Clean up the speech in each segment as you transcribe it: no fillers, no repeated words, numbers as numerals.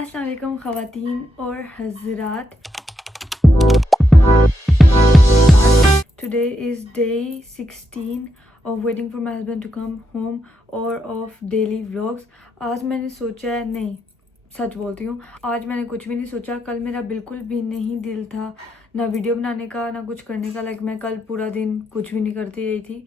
अस्सलाम वालेकुम ख़वातीन और हज़रात। Today is day 16 of waiting for my husband to come home or of daily vlogs। आज मैंने सोचा है, नहीं सच बोलती हूँ, आज मैंने कुछ भी नहीं सोचा। कल मेरा बिल्कुल भी नहीं दिल था ना वीडियो बनाने का ना कुछ करने का। मैं कल पूरा दिन कुछ भी नहीं करती रही थी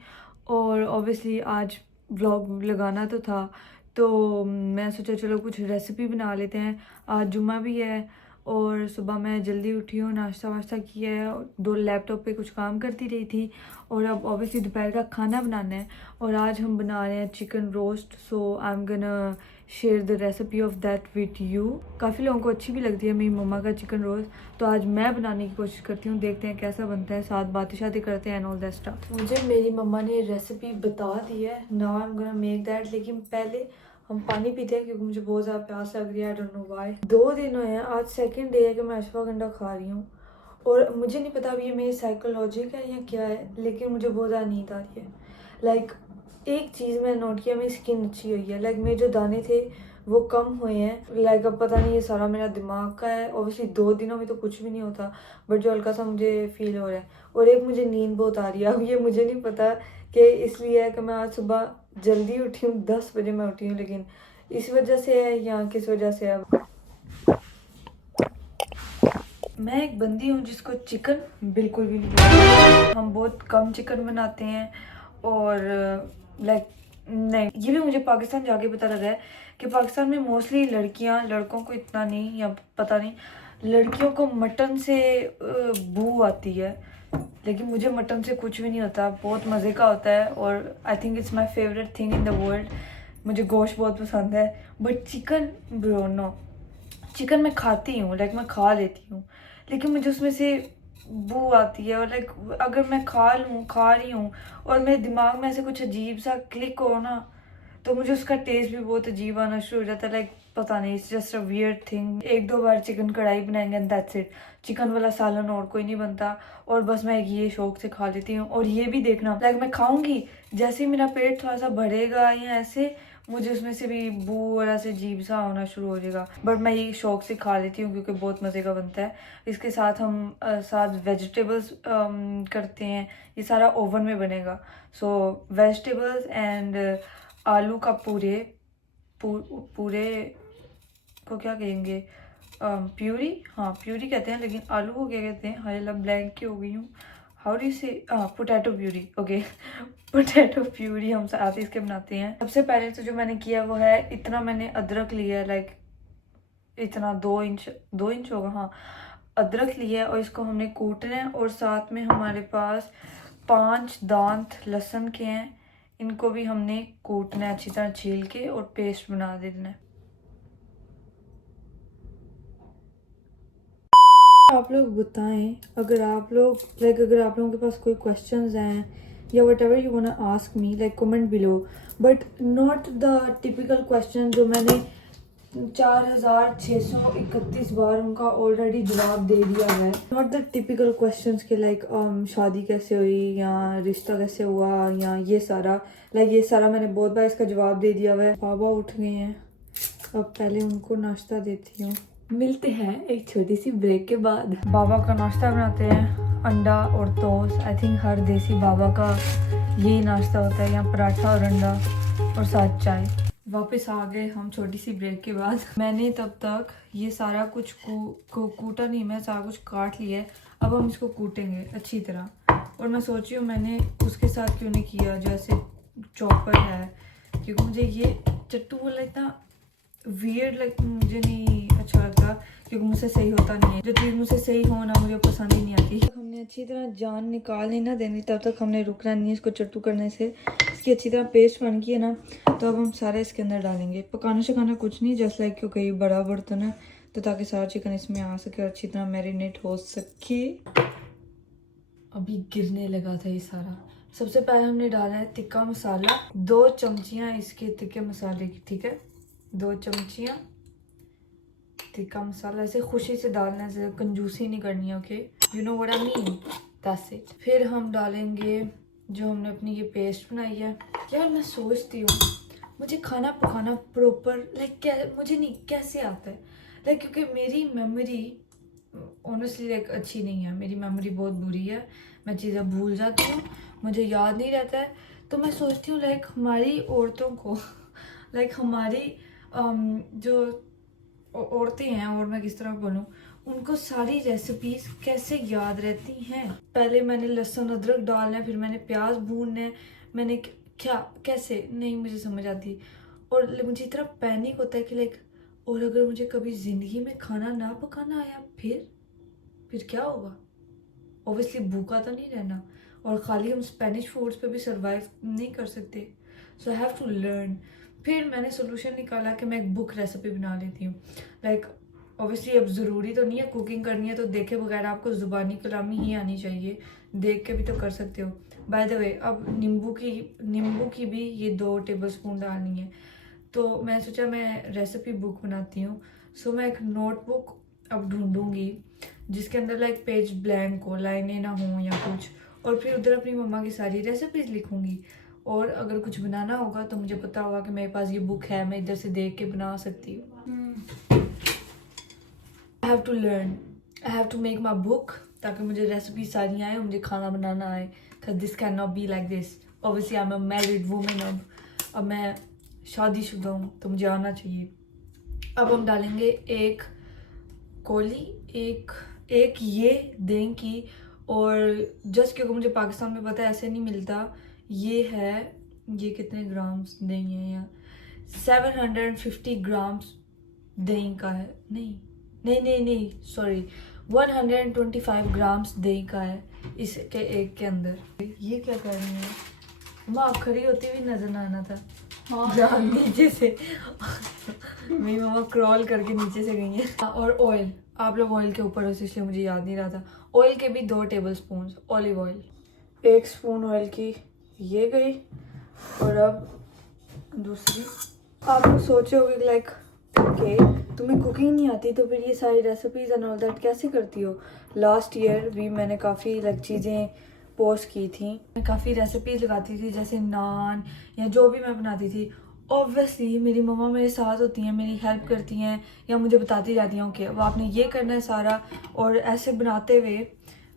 और ऑब्वियसली आज व्लॉग लगाना तो था, तो मैं सोचा चलो कुछ रेसिपी बना लेते हैं। आज जुम्मा भी है और सुबह मैं जल्दी उठी हूँ, नाश्ता वाश्ता किया है, दो लैपटॉप पे कुछ काम करती रही थी और अब ऑब्वियसली दोपहर का खाना बनाना है। और आज हम बना रहे हैं chicken roast. So I am gonna share the recipe of that with you. काफ़ी लोगों को अच्छी भी लगती है मेरी मम्मा का चिकन रोस्ट, तो आज मैं बनाने की कोशिश करती हूँ, देखते हैं कैसा बनता है, साथ बातें शादी करते हैं एंड ऑल दैट स्टफ। मुझे मेरी मम्मा ने रेसिपी बता दी है, now I am gonna make that. लेकिन पहले हम पानी पीते हैं क्योंकि मुझे बहुत ज़्यादा प्यास लग रही है। I don't know why. 2 दिन हुए हैं, आज सेकंड डे है कि मैं अश्वगंधा खा रही हूँ और मुझे नहीं पता अभी ये मेरी साइकोलॉजिक है या क्या है, लेकिन मुझे बहुत ज़्यादा नींद आ रही है। एक चीज़ मैंने नोट किया, मेरी स्किन अच्छी हुई है। मेरे जो दाने थे वो कम हुए हैं। अब पता नहीं ये सारा मेरा दिमाग का है। ऑब्वियसली 2 दिनों में तो कुछ भी नहीं होता, बट जो हल्का सा मुझे फील हो रहा है। और एक मुझे नींद बहुत आ रही है। अब ये मुझे नहीं पता कि इसलिए है कि मैं आज सुबह जल्दी उठी हूँ, 10 बजे मैं उठी हूँ, लेकिन इस वजह से है या किस वजह से है। मैं एक बंदी हूँ जिसको चिकन बिल्कुल भी नहीं पसंद। हम बहुत कम चिकन बनाते हैं और नहीं, ये भी मुझे पाकिस्तान जाके पता लगा है कि पाकिस्तान में मोस्टली लड़कियां, लड़कों को इतना नहीं या पता नहीं, लड़कियों को मटन से बू आती है, लेकिन मुझे मटन से कुछ भी नहीं होता। बहुत मज़े का होता है और I think it's my favourite thing in the world. मुझे गोश्त बहुत पसंद है, but chicken bro no. Chicken मैं खाती हूँ, मैं खा लेती हूँ, लेकिन मुझे उसमें से बू आती है। और अगर मैं खा रही हूँ और मेरे दिमाग में ऐसे कुछ अजीब सा क्लिक हो ना, तो मुझे उसका टेस्ट भी बहुत अजीब आना शुरू हो जाता है। पता नहीं, it's just a weird thing. 1-2 bar chicken कढ़ाई बनाएंगे एंड दैट्स इट। चिकन वाला सालन और कोई नहीं बनता और बस मैं ये शौक से खा लेती हूँ। और ये भी देखना, मैं खाऊंगी, जैसे ही मेरा पेट थोड़ा सा भरेगा या ऐसे, मुझे उसमें से भी बू और ऐसे अजीब सा होना शुरू हो जाएगा। बट मैं ये शौक से खा लेती हूँ क्योंकि बहुत मज़े का बनता है। इसके साथ हम साथ वेजिटेबल्स करते हैं। ये सारा ओवन में बनेगा। सो वेजिटेबल्स एंड आलू का पूरे को क्या कहेंगे, प्यूरी, हाँ प्यूरी कहते हैं, लेकिन आलू को क्या कहते हैं, हाय ला ब्लैंक की हो गई हूँ। हाउ डू से, potato puree, okay potato puree हम साथ इसके बनाते हैं। सबसे पहले तो जो मैंने किया वो है, इतना मैंने अदरक लिया है, इतना 2 इंच होगा, हाँ अदरक लिया है और इसको हमने कूटना है। और साथ में हमारे पास 5 दांत लहसुन के हैं, इनको भी हमने कूटना है अच्छी तरह छील के और पेस्ट बना देना है। आप लोग बताएं, अगर आप लोगों के पास कोई क्वेश्चंस हैं या whatever you want to ask me, comment below, but not the typical question जो मैंने 4631 बार उनका ऑलरेडी जवाब दे दिया है। नॉट द टिपिकल क्वेश्चंस के शादी कैसे हुई या रिश्ता कैसे हुआ या ये सारा ये सारा मैंने बहुत बार इसका जवाब दे दिया हुआ है। बाबा उठ गए हैं, अब पहले उनको नाश्ता देती हूँ। मिलते हैं एक छोटी सी ब्रेक के बाद। बाबा का नाश्ता बनाते हैं, अंडा और टोस्ट। आई थिंक हर देसी बाबा का यही नाश्ता होता है, या पराठा और अंडा और साथ चाय। वापस आ गए हम छोटी सी ब्रेक के बाद। मैंने तब तक ये सारा कुछ कूटा नहीं, मैं सारा कुछ काट लिया है। अब हम इसको कूटेंगे अच्छी तरह। और मैं सोच रही हूँ मैंने उसके साथ क्यों नहीं किया, जैसे चॉपर है, क्योंकि मुझे ये चट्टू वाला इतना वियर्ड मुझे नहीं अच्छा लगता, क्योंकि मुझसे सही होता नहीं है। जो चीज़ मुझसे सही हो ना, मुझे पसंद ही नहीं आती। हमने अच्छी तरह जान निकाल नहीं ना देनी, तब तक हमने रुकना नहीं है इसको चट्टू करने से। इसकी अच्छी तरह पेस्ट बन गई है ना, तो अब हम सारा इसके अंदर डालेंगे। पकाना शकाना कुछ नहीं, जस्ट क्योंकि बड़ा बर्तन है, तो ताकि सारा चिकन इसमें आ सके और अच्छी तरह मैरिनेट हो सके। अभी गिरने लगा था ये सारा। सबसे पहले हमने डाला है तिक्का मसाला, 2 चमचियाँ इसके तिक्के मसाले की, ठीक है, 2 चमचियाँ तिक्का मसाला। ऐसे खुशी से डालना है, कंजूसी नहीं करनी है, okay, you know what I mean, that's it. फिर हम डालेंगे जो हमने अपनी ये पेस्ट बनाई है। यार मैं सोचती हूँ मुझे खाना पकाना प्रॉपर मुझे नहीं कैसे आता है। लाइक क्योंकि मेरी मेमोरी ऑनेस्टली लाइक अच्छी नहीं है, मेरी मेमोरी बहुत बुरी है, मैं चीज़ें भूल जाती हूँ, मुझे याद नहीं रहता है। तो मैं सोचती हूँ लाइक हमारी औरतों को लाइक हमारी जो औरतें हैं, और मैं किस तरह बोलूँ, उनको सारी रेसिपीज कैसे याद रहती हैं। पहले मैंने लहसुन अदरक डालना है, फिर मैंने प्याज भूनना है, मैंने क्या कैसे नहीं मुझे समझ आती। और मुझे इतना पैनिक होता है कि लाइक, और अगर मुझे कभी ज़िंदगी में खाना ना पकाना आया फिर क्या होगा। ऑब्वियसली भूखा तो नहीं रहना, और खाली हम स्पेनिश फूड्स पे भी सर्वाइव नहीं कर सकते। सो आई हैव टू लर्न। फिर मैंने सोल्यूशन निकाला कि मैं एक बुक रेसिपी बना लेती हूँ। लाइक ऑब्वियसली अब ज़रूरी तो नहीं है कुकिंग करनी है तो देखे बगैर आपको ज़ुबानी कलामी ही आनी चाहिए, देख के भी तो कर सकते हो। बाय द वे, अब नींबू की भी ये 2 टेबलस्पून डालनी है। तो मैं सोचा मैं रेसिपी बुक बनाती हूँ। सो मैं एक नोटबुक अब ढूंढूंगी जिसके अंदर लाइक पेज ब्लैंक हो, लाइनें ना हो या कुछ, और फिर उधर अपनी मम्मा की सारी रेसिपीज लिखूंगी। और अगर कुछ बनाना होगा तो मुझे पता होगा कि मेरे पास ये बुक है, मैं इधर से देख के बना सकती हूँ। I have to learn, I have to make my book, ताकि मुझे रेसिपी सारी आए और मुझे खाना बनाना आए। Because this can not be like this. Obviously I am a married women, अब मैं शादीशुदा हूँ तो मुझे आना चाहिए। अब हम डालेंगे एक कोली, एक ये दही की, और जस्ट क्योंकि मुझे पाकिस्तान में पता है ऐसे नहीं मिलता, ये कितने ग्राम्स दही है यहाँ, 750 ग्राम्स दही का है। नहीं सॉरी, 125 ग्राम्स दही का है इसके एक के अंदर। ये क्या कर रही है माँ, खड़ी होती हुई नजर ना आना था। हाँ। जहाँ नीचे से मेरी मम्मा क्रॉल करके नीचे से गई है। और ऑयल, आप लोग ऑयल के ऊपर हो इसलिए मुझे याद नहीं रहा था। ऑयल के भी 2 tablespoon olive oil, 1 spoon oil की ये गई। और अब दूसरी, आप लोग सोचे होगे लाइक ओके तुम्हें कुकिंग नहीं आती तो फिर ये सारी रेसिपीज एंड ऑल दैट कैसे करती हो। लास्ट ईयर भी मैंने काफ़ी लाइक चीज़ें पोस्ट की थी, मैं काफ़ी रेसिपीज लगाती थी जैसे नान या जो भी मैं बनाती थी। ऑब्वियसली मेरी मम्मा मेरे साथ होती हैं, मेरी हेल्प करती हैं या मुझे बताती जाती हैं ओके अब आपने ये करना है सारा। और ऐसे बनाते हुए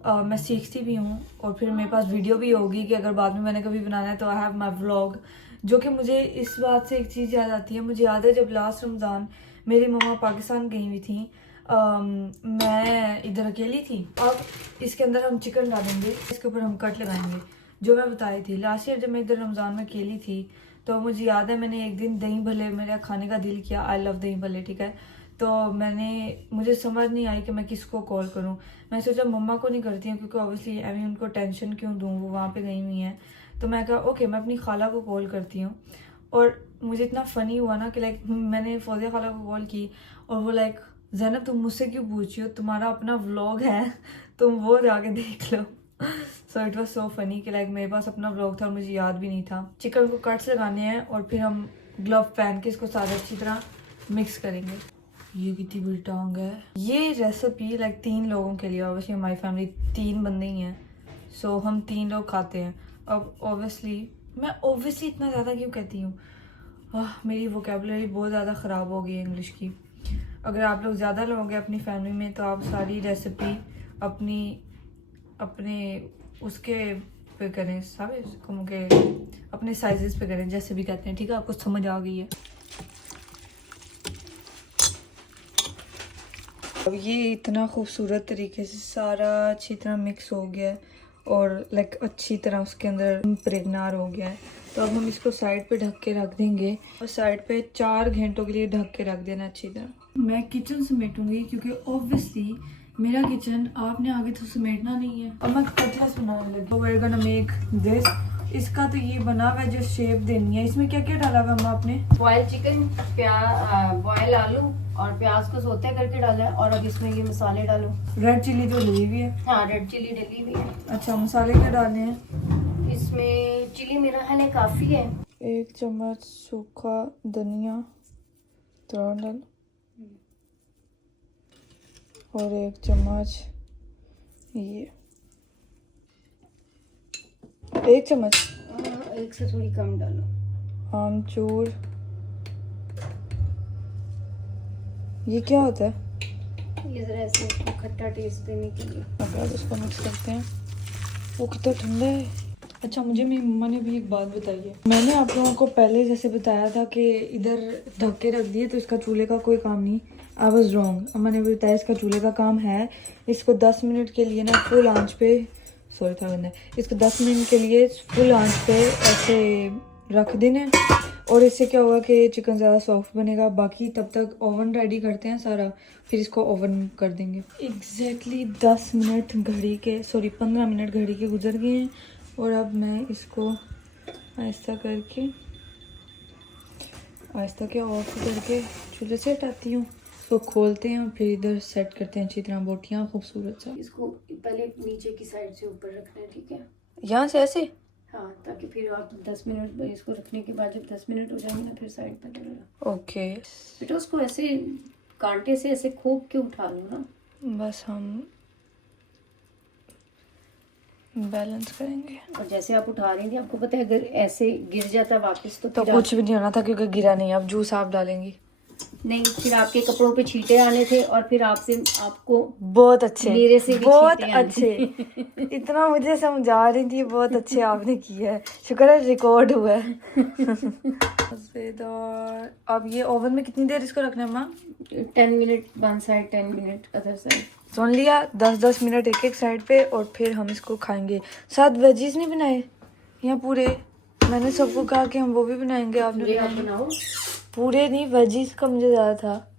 मैं सीखती भी हूँ, और फिर मेरे पास वीडियो भी होगी कि अगर बाद में मैंने कभी बनाना है तो आई हैव माई व्लॉग। जो कि मुझे इस बात से एक चीज़ याद आती है, मुझे याद है जब लास्ट रमज़ान मेरी मम्मा पाकिस्तान गई हुई थी, मैं इधर अकेली थी। अब इसके अंदर हम चिकन डालेंगे, इसके ऊपर हम कट लगाएंगे जो मैं बताई थी। लास्ट ईयर जब मैं इधर रमज़ान में अकेली थी तो मुझे याद है मैंने एक दिन दही भल्ले मेरा खाने का दिल किया, आई लव दही भल्ले, ठीक है। तो मुझे समझ नहीं आई कि मैं किसको कॉल करूं। मैं सोचा मम्मा को नहीं करती हूँ क्योंकि ऑब्वियसली आई मीन उनको टेंशन क्यों दूँ, वो वहाँ पे गई हुई हैं। तो मैं कहा ओके मैं अपनी खाला को कॉल करती हूँ। और मुझे इतना फ़नी हुआ ना कि लाइक मैंने फौजिया खाला को कॉल की और वो लाइक ज़ैनब तुम मुझसे क्यों पूछ रही हो, तुम्हारा अपना व्लॉग है तुम वो जाके देख लो। So it was so funny कि लाइक मेरे पास अपना व्लॉग था और मुझे याद भी नहीं था। चिकन को कट्स लगाने हैं और फिर हम ग्लव पहन के इसको सारा अच्छी तरह मिक्स करेंगे। ये कितनी बड़ी टांग है। ये रेसिपी लाइक 3 लोगों के लिए, ऑब्वियसली हमारी फैमिली 3 बंदे ही हैं, सो हम 3 लोग खाते हैं। अब ऑब्वियसली इतना ज़्यादा क्यों कहती हूँ, मेरी वोकेबलरी बहुत ज़्यादा ख़राब हो गई है इंग्लिश की। अगर आप लोग ज़्यादा लोग हैं अपनी फैमिली में तो आप सारी रेसिपी अपने उसके पे करें, के अपने साइजेस पे करें, जैसे भी कहते हैं, ठीक है। आपको समझ आ गई है। अब ये इतना खूबसूरत तरीके से सारा अच्छी तरह मिक्स हो गया है और लाइक अच्छी तरह उसके अंदर प्रेगनार हो गया है। तो अब हम इसको साइड पे ढक के रख देंगे और साइड पे 4 घंटों के लिए ढक के रख देना अच्छी तरह। मैं किचन समेटूंगी क्योंकि ऑब्वियसली मेरा किचन आपने आगे तो समेटना नहीं है। अब मैं कटलेट्स बनाने लगी। We are gonna make this. इसका तो ये बना हुआ है जो शेप देनी है। इसमें क्या क्या डाला हुआ है आपने? बॉयल चिकन, बॉयल आलू और प्याज को सोते करके डाला है। और अब इसमें ये मसाले डालो। रेड चिल्ली तो डली हुई है। हाँ, रेड चिल्ली डली हुई है। अच्छा, मसाले क्या डालने हैं? इसमें चिली मेरा ख्याल है काफ़ी है। 1 चम्मच सूखा धनिया डाल और 1 चम्मच ये 1 चम्मच एक से थोड़ी कम डालो। आमचूर ये क्या होता है? ये जरा ऐसे इसको खट्टा टेस्ट देने के लिए। अब इसको मिक्स करते हैं। वो कितना ठंडा है। अच्छा, मुझे मेरी मम्मा ने भी एक बात बताई है। मैंने आप लोगों को पहले जैसे बताया था कि इधर ढक के रख दिए तो इसका चूल्हे का कोई काम नहीं। I was wrong. अम्मा ने भी बताया इसका चूल्हे का काम है। इसको 10 मिनट के लिए ना फुल आंच पे, सॉरी था बंदा, इसको 10 मिनट के लिए फुल आंच पे ऐसे रख देना। और इससे क्या होगा कि चिकन ज़्यादा सॉफ्ट बनेगा। बाकी तब तक ओवन रेडी करते हैं सारा, फिर इसको ओवन कर देंगे। एग्जैक्टली 10 मिनट घड़ी के, सॉरी 15 मिनट घड़ी के गुजर गए हैं। और अब मैं इसको आहिस्ता करके ऑफ करके चूल्हे से हटाती हूँ। इसको खोलते हैं और फिर इधर सेट करते हैं अच्छी तरह बोटियाँ खूबसूरत सा। इसको पहले नीचे की साइड से ऊपर रखना है, ठीक है? यहाँ से ऐसे? हाँ, ताकि फिर आप 10 मिनट इसको रखने के बाद जब 10 मिनट हो जाएंगे ना फिर साइड पर करेगा। ओके। बेटा उसको ऐसे कांटे से ऐसे खोप के उठा लो ना। बस हम बैलेंस करेंगे। और जैसे आप उठा रही थी, आपको पता है अगर ऐसे गिर जाता वापस तो फिर कुछ भी नहीं होना था क्योंकि गिरा नहीं। अब जूस आप डालेंगी? नहीं, फिर आपके कपड़ों पे छींटे आने थे और फिर आपको बहुत अच्छे, मेरे से भी बहुत छींटे आने अच्छे। इतना मुझे समझा रही थी, बहुत अच्छे आपने किया है। शुक्र है रिकॉर्ड हुआ है। मजेदार। अब ये ओवन में कितनी देर इसको रखना है माँ? 10 minute one side, 10 minute other side. सुन लिया, 10-10 मिनट एक साइड पे। और फिर हम इसको खाएंगे। साथ वेजीज नहीं बनाए यहाँ पूरे? मैंने सबको कहा कि हम वो भी बनाएंगे। आपने बनाओ पूरे नहीं, वेजीज का मुझे ज़्यादा था।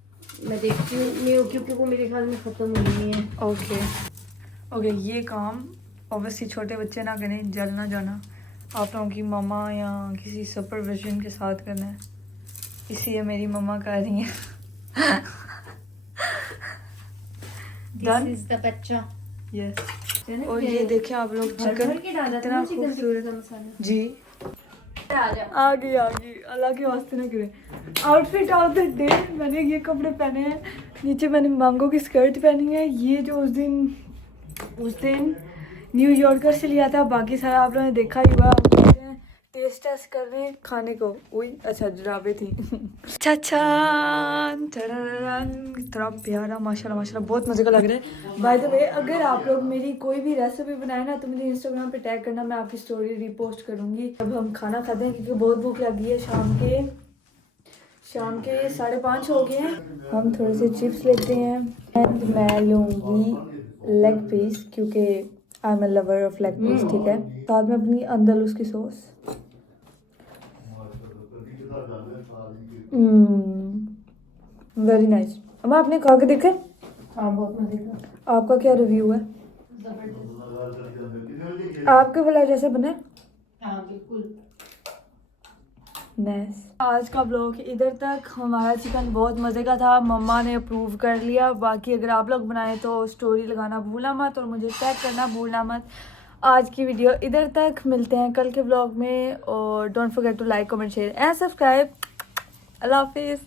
मैं देखती हूँ क्योंकि वो मेरे ख्याल में ख़त्म हुई है। ओके, ये काम ऑब्वियसली छोटे बच्चे ना करें, जल ना जाना। आप लोगों की मम्मा या किसी सुपरविजन के साथ करना है, इसलिए मेरी मम्मा कर रही हैं। This is the बच्चा। यस। और ये देखें आप लोग, चिकन कितना खूबसूरत। जी आ गई अल्लाह के वास्ते ना करे। आउटफिट ऑफ द डे, मैंने ये कपड़े पहने हैं। नीचे मैंने मांगो की स्कर्ट पहनी है। ये जो उस दिन न्यूयॉर्कर से लिया था। बाकी सारा आप लोगों ने देखा ही हुआ। टेस्ट कर रहे हैं खाने को। उई अच्छा, जुराबे थी। अच्छा इतना प्यारा, माशाल्लाह बहुत मज़े का लग रहा है। बाय द वे, अगर आप लोग मेरी कोई भी रेसिपी बनाए ना तो मुझे इंस्टाग्राम पे टैग करना, मैं आपकी स्टोरी रिपोस्ट करूँगी। अब हम खाना खाते हैं क्योंकि बहुत भूख लगी है। शाम के 5:30 हो गए हैं। हम थोड़े से चिप्स लेते हैं। एंड मैं लूँगी लेग पीस क्योंकि I am a lover of leg piece, ठीक है। साथ में अपनी अंदालूस की सॉस। Very nice. अब आपने खा के देखे? हाँ, बहुत मजे का। आपका क्या रिव्यू है? आपके वाला जैसे बना? हाँ बिल्कुल। नाइस। आज का ब्लॉग इधर तक। हमारा चिकन बहुत मज़े का था, मम्मा ने अप्रूव कर लिया। बाकी अगर आप लोग बनाए तो स्टोरी लगाना भूलना मत और मुझे टैग करना भूलना मत। आज की वीडियो इधर तक, मिलते हैं कल के ब्लॉग में। और don't forget to like, comment, share and subscribe. अल्लाह हाफिज़।